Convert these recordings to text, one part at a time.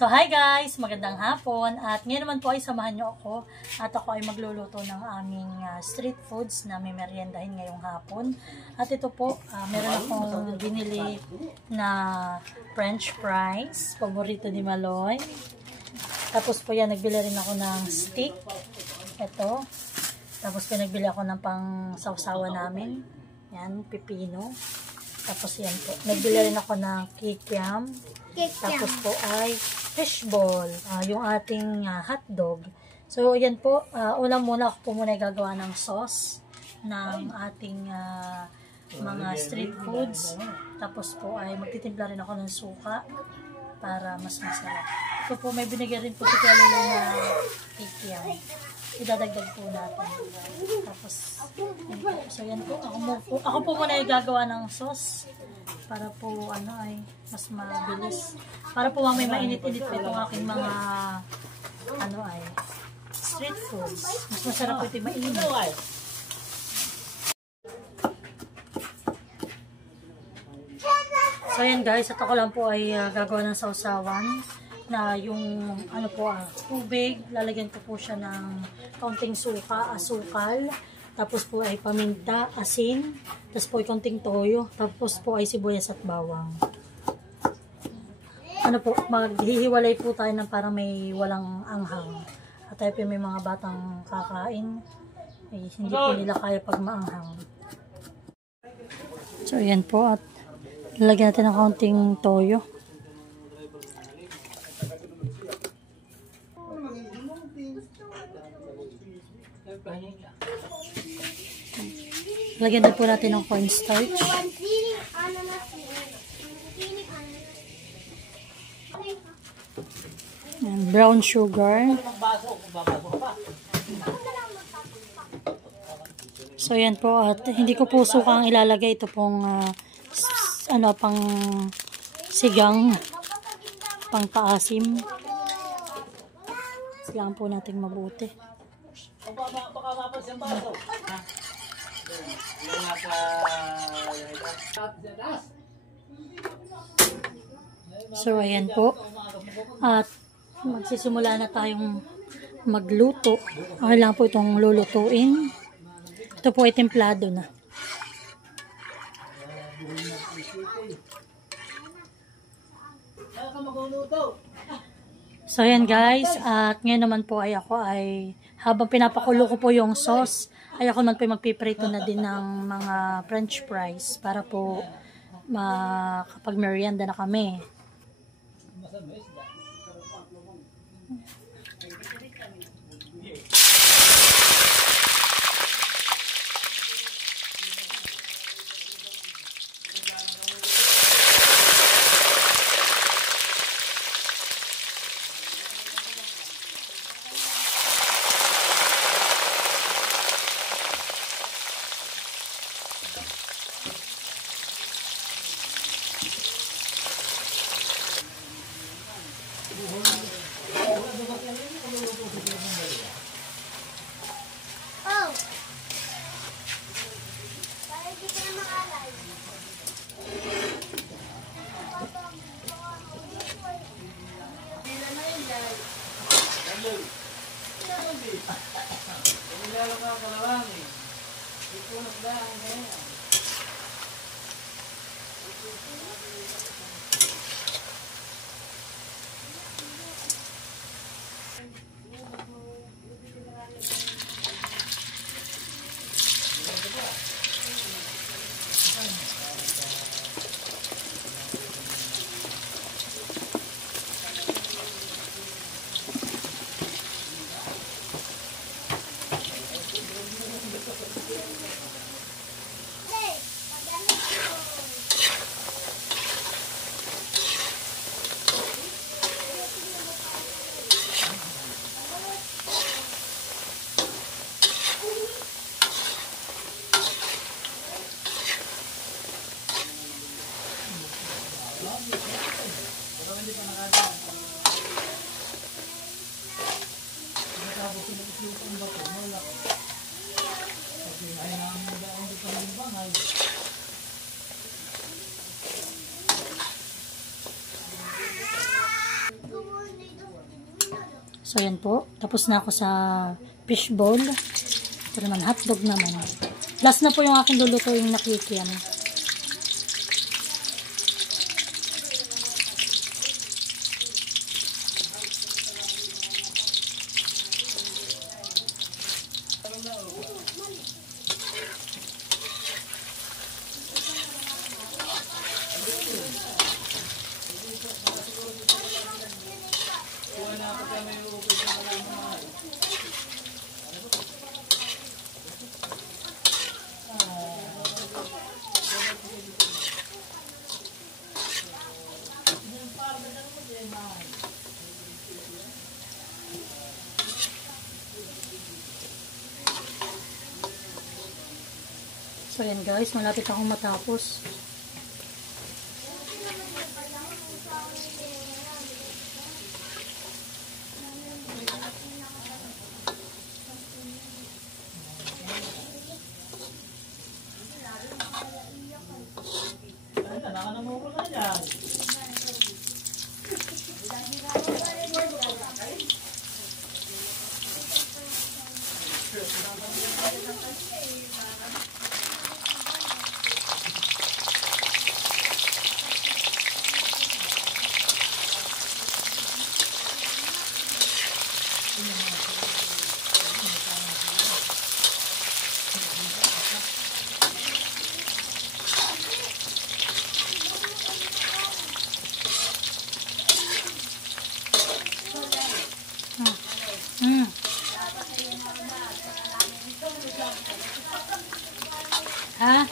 So, hi guys! Magandang hapon. At ngayon naman po ay samahan nyo ako. At ako ay magluluto ng aming street foods na may meriendahin ngayong hapon. At ito po, meron akong binili na French fries. Paborito ni Maloy. Tapos po yan, nagbili rin ako ng steak. Ito. Tapos pinagbili ako ng pang sawsawa namin. Yan, pipino. Tapos yan po. Nagbili rin ako ng kikiam. Tapos po ay fishball. Yung ating hotdog. So, yan po. Ulam muna ako po muna gagawa ng sauce ng ating mga street foods. Tapos po ay magtitimpla rin ako ng suka para mas masarap. So po, may binigyan rin po si Kuya Lolo na kikiam. Idadagdag po natin. Tapos, yan po. So yan po. Ako po muna ay gagawa ng sauce para po ano ay mas mabilis. Para po may mainit-init po itong aking mga ano ay street foods. Mas masarap po ito mainit. So yan guys, at ako lang po ay gagawa ng sausawan na yung ano po tubig, lalagyan ko po siya ng kaunting suka, asukal, tapos po ay paminta, asin, tapos po ay kaunting toyo, tapos po ay sibuyas at bawang. Ano po, maghihiwalay po tayo ng parang may walang anghang. At tayo po may mga batang kakain, eh, hindi po nila kaya pag maanghang. So yan po, at lalagyan natin ng kaunting toyo. Lagyan din po natin ng cornstarch. Brown sugar. So yan po, at hindi ko po suka ang ilalagay. Ito pong ano, pang sigang, pang paasim. Sigang po natin mabuti. So ayan po, at magsisimula na tayong magluto. Okay lang po itong lulutuin. Ito po ay templado na. So ayan guys, at ngayon naman po ay ako ay habang pinapakulo ko po yung sauce, ay ako naman po magpiprito na din ng mga French fries para po makapag merienda na kami. So, yan po. Tapos na ako sa fishball. Ito naman, hotdog naman. Last na po yung aking lulutuin na kikiam. So yan guys, malapit akong matapos. Ha?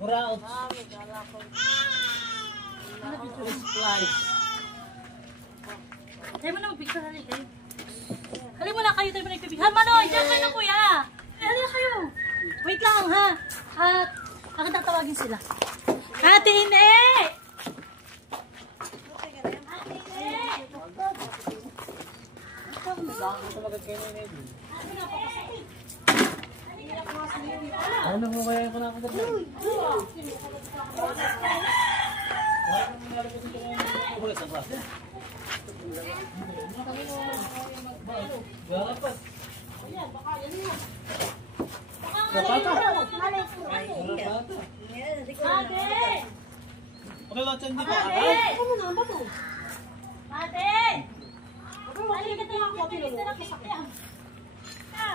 Muraot. Tayo mo na mag-picture, hali kayo. Hali mo na kayo, tayo mo na mag-picture. Ha, Manoy, dyan kayo na kuya. Hali na kayo. Wait lang, ha. At, akin tatawagin sila. Ate Ine! Ano mo kaya yung kunakagad na? Galapat. Gapata. Ate! Ano lang dyan dito? Ate! Halika tayo ako, bilis na lang kasakyan. Ha?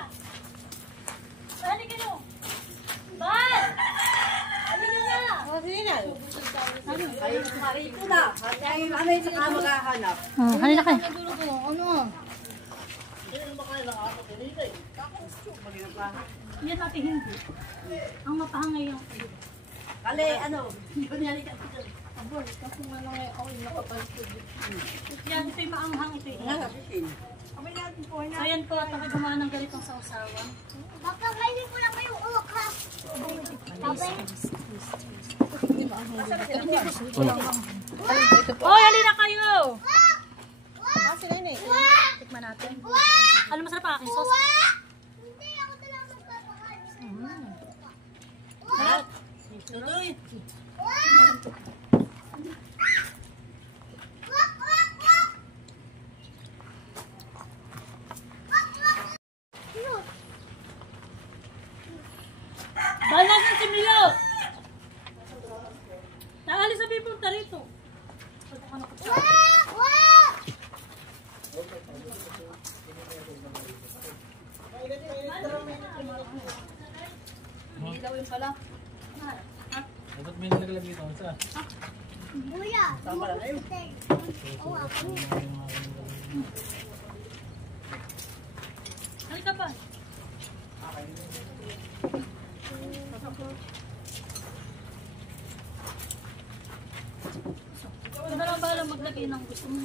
Halika nyo. Bal! Halika na. Halika kayo. Yan natin hindi. Ang mapahangay yung kayo. Kali, ano? Abol, kasi nga lang ay ako yung nakapansin. Yan, ito yung maanghang ito yung So yan po, at ako gumawa ng ganitong sausawan. Baka kainin ko lang yung uok, ha? Oh, halina kayo! Tikman natin. Ano masarap ang aking sauce? Hindi, ako talaga magpapakain. Sarap. Tuloy. Balas na si Milo! Naalis sa pipunta rito. Ilawin pala. Dapat may naglagay dito. Saan? Buya. Tama lang kayo. Halika ba? Ito na lang balang maglagay ng gusto mo.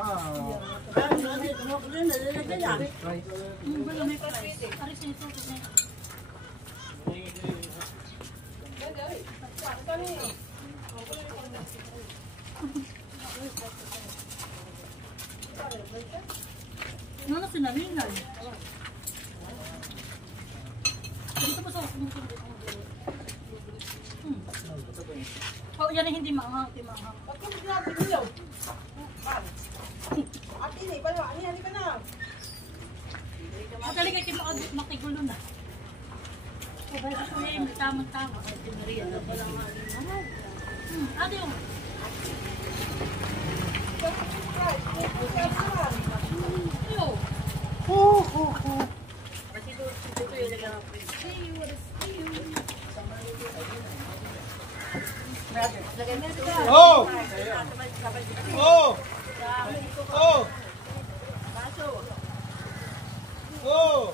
Wala may price. Aris nito. Ano sinalingan? Dito pa sa Oh, yan ay hindi maanghang, hindi maanghang. Madali ka kayo makigulo na. O ba sa kuya yung tamang-tama. Ate yung. Oh! Oh! Oh! Oh!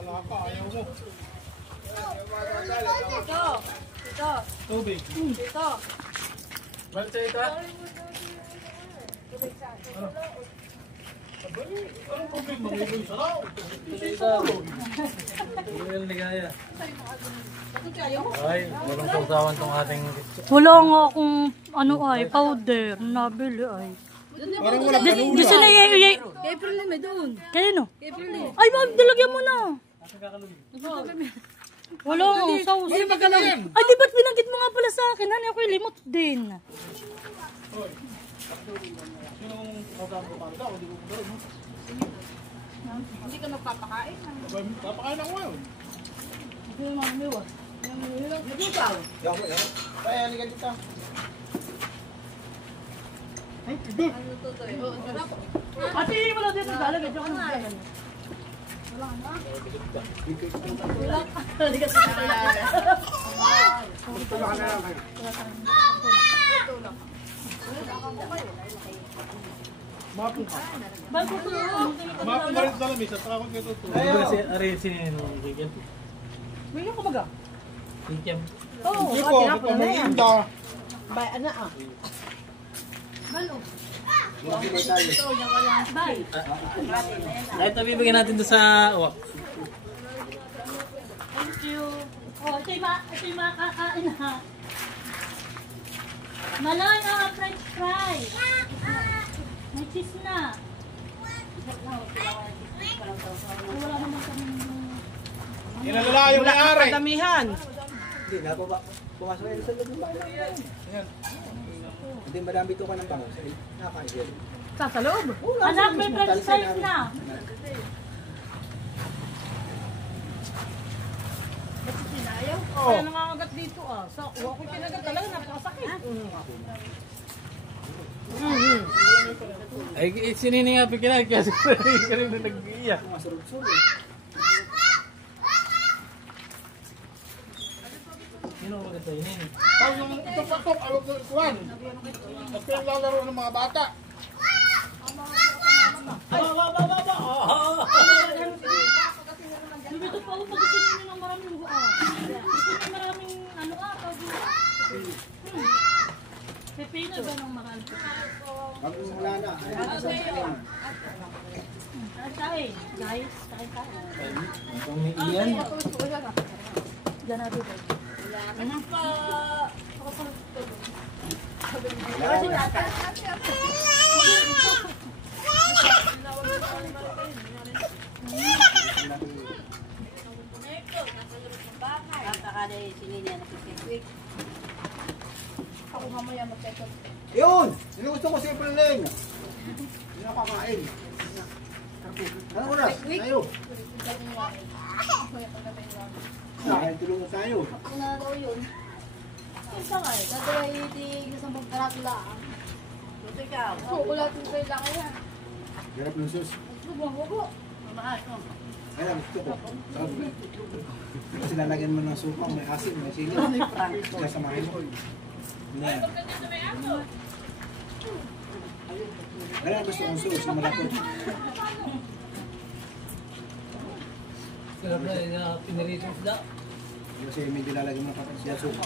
Wala ka, ayaw mo. Tubig. Balik sa'yo ito. Anong problema? May ibon sa raw. Real ligaya. Ay, walang sausawan tong ating... Wala nga akong ano ay, powder. Nabili ay. Parang wala Gusto na yay. Kay April na may doon. Kaya no? Kay April na. Ay, wag, dalagyan mo na. Wala nga, sauce. Ay, di ba't binanggit mo nga pala sa akin? Hani ako yung limot din. Sinong kasama ko pala? Hindi ko kumbaran. Hindi ka magpapakain. Papakain ako ngayon. Hindi naman umiwas. Kaya, halika dito. Ano to to eh? Ate, wala dito dalagyan. Diyan ka na. Hindi ka Mapong ka. Bago ko Mapong ka rin sa lamisa. Saka kung kayo tutuwa. Di ba si Arin sinino ni Kikem? Bigyan ko baga. Kikem? Oo. Hindi ko, pamerinda. Bye. Kahit nabibigyan natin doon sa... Oh, Thank you. Oh, ito yung makakain ha. Malay na french fries. May cheese na. Wala naman kami. Inalala yung may-ari. Damihan. Hindi, pumasok kayo sa loob ng bahay. Ayan. Hindi, madami ito ka ng bango. Nakakain. Sa loob. Anak, may french fries na. Kaya nangangagat dito ah. So, ako kinagat talaga, napakasakit. ay, sinini nga pikinag kasi karin na nag-iiyak. Masurog-surog. Sino ko ito yun? Pag yung ito patok, awag ko ikuan. At pinaglalaro ng mga bata. Dito pa ako pag gusto nyo ng maraming gusto nyo maraming ano pepino ba ng marami? Pag wala na, Kain, guys. Kain. Kung ni Ian, Diyan na dito. Ako mamaya magpeto. yun! Sino gusto ko si April Leng? Hindi nakakain. Anong oras? Tayo. Dahil tulungan tayo. Ako na daw yun. Isa nga eh. Dadawa yung di sa magkarat lang. Luto ikaw. Oo, wala itong kailangan yan. Garap ng sus. Bugo. Kaya gusto ko. Kasi lalagyan mo ng supang, may asin, may sili. Kaya samahin mo. Yan. Kaya gusto kong sus, na malapot. sarap na pinirito isda. Kasi may dilalagyan mo kapag siya suka.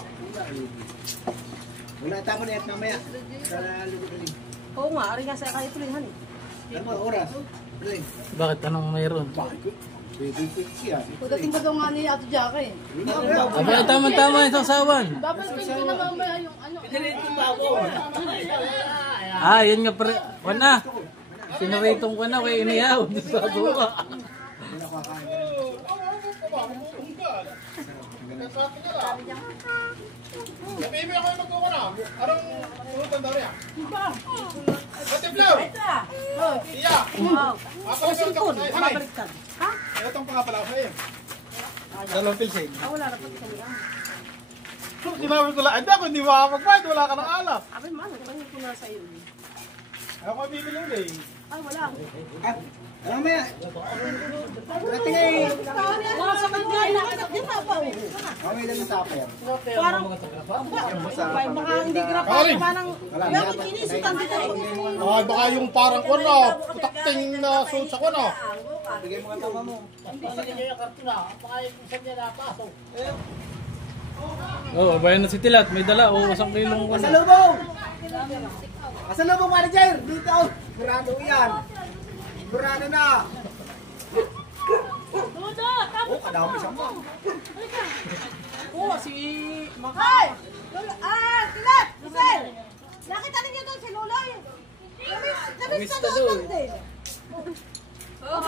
Wala tapo na yan mamaya. Sa lulugaling. Oo nga, ari nga sa kayo tuloy, honey. Ano ba oras? Ring. Bakit? Anong mayroon? Baby quick siya. Pagdating pa daw nga ni Ato Jackie. Aba, tama-tama yung sausawan. Dapat pinto na mamaya yung ano. Ah, yun nga pre. Wala. Sinaritong ko na kay inihaw. Sa buka. Hindi na kakain. Baby ako yung magkuha na. Anong pulutan daw niya? Ate Flau! Iya! Ako yung singkon, Mabaliktad. Ha? Itong pa pala ako sa'yo. Dalawang pilsing. Ah, wala na po sa kanila. Sinabi ko lang, hindi makakapagpahit, wala ka ng alap. Abay, man, nagkaroon ko na sa iyo. Ako ay bibili ulit. Ay, wala. Ah, ano maya? Dati nga eh. Wala sa kanila, nakakit na pa. Kami lang ng tapa yan. Parang, baka hindi grapa Karin! naman ang... Wala, Yung kinisitan dito. Ah, baka yung parang ko na, putakting na suit sa ko na. Bigay mo ka tama mo. Oh, bayan na si Tilat. May dala. Oh, 1 kilong ko na. Pasalubong! Pasalubong, manager! Dito! Burado yan! Burado na! Dudo, Oh, kadami siya mo. Oo, si... Ay! Tilat! Gisel! Nakita ninyo doon si Luloy? Nabis ka doon din. Oo.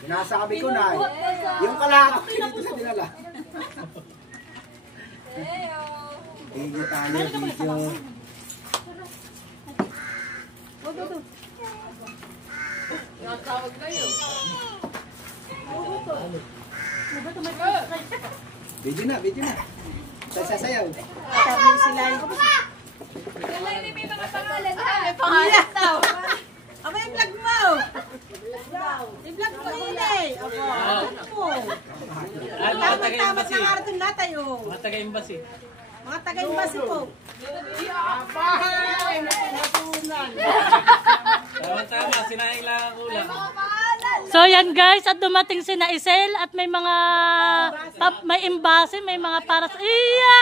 Nasabi ko na eh. Yung kalakap dito sa dinala. Video tayo, video. Video na, video na. Sasayaw. Aba, i-vlog mo! I-vlog mo nilay! Ako, ano po? Ah, mga Tamat taga-embassy. ng arating natay, oh. Mga taga-embassy. Mga taga-imbasi po. Tama-tama. Sinahing lang ang ulam. So yan guys, at dumating si Naisel at may mga may embassy, may mga para sa iya.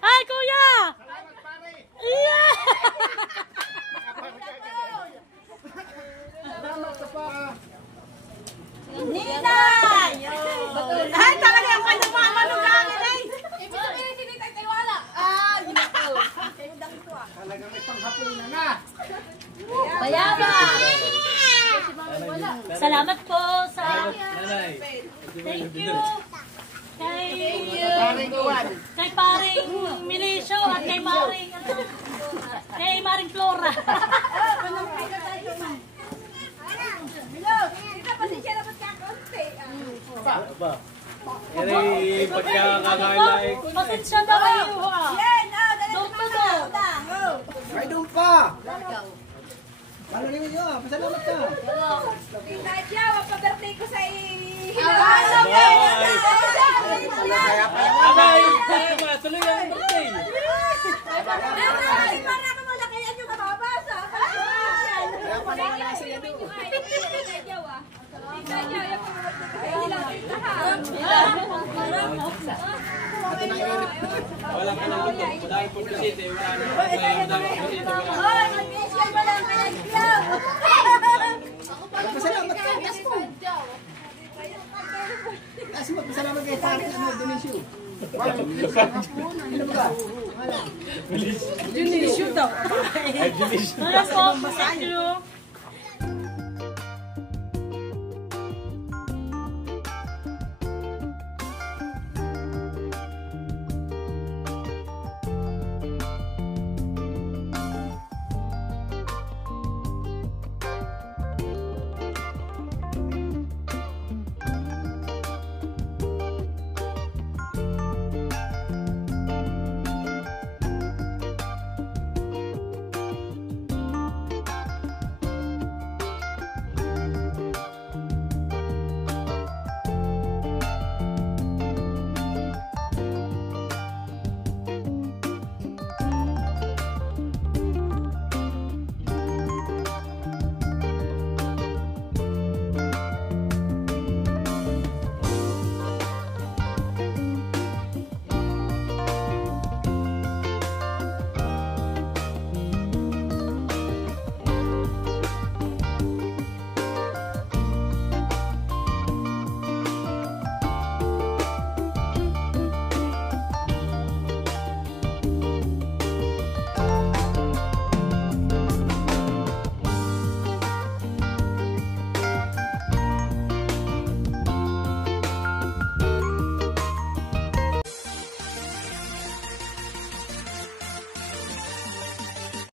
Ay kuya. Iya. Ninay! Ay, talaga yung kanyang mga manugangan ay! Talaga may panghapunan na. Salamat po sa Nanay. thank you. Kay paring Milicio at kay Maring Flora. Aba. Eri, pagkakakain Pasensya na kayo ha. Ay, doon pa! Paano rin nyo ah? Pasalamat ka. Abay, tuloy ang birthday. Wala ka ng luto. Madaming publicity. Wala na. Madaming publicity. Pasalamat ka. Kasi magpasalamat kayo sa akin ng donation. Ano ba? Junisyo daw. Wala po, thank you.